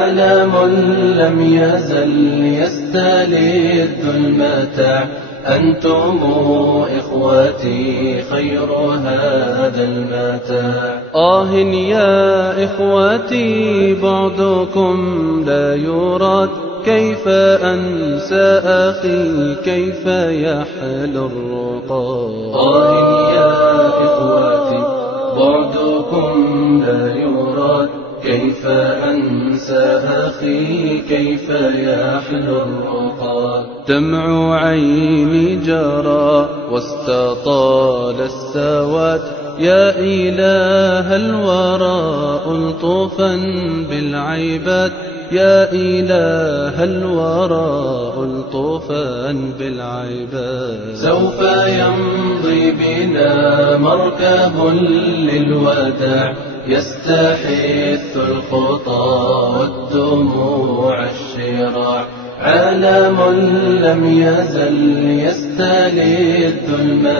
عالم لم يزل يستلذ المتاع. أنتم إخوتي خير هذا المتاع. يا إخوتي بعدكم لا يراد، كيف أنسى أخي كيف يحلو الرقاد. يا إخوتي بعدكم لا يراد، كيف أنسى أخي كيف يحلو الرقاد. دمع عيني جرى واستطال السواد، يا إله الورى ألطفا بالعباد، يا إله الورى ألطفا بالعباد. سوف يمضي بنا مركب للوداع، يستحث الخطى والدموع الشراع. عالم لم يزل يستلذ الماء.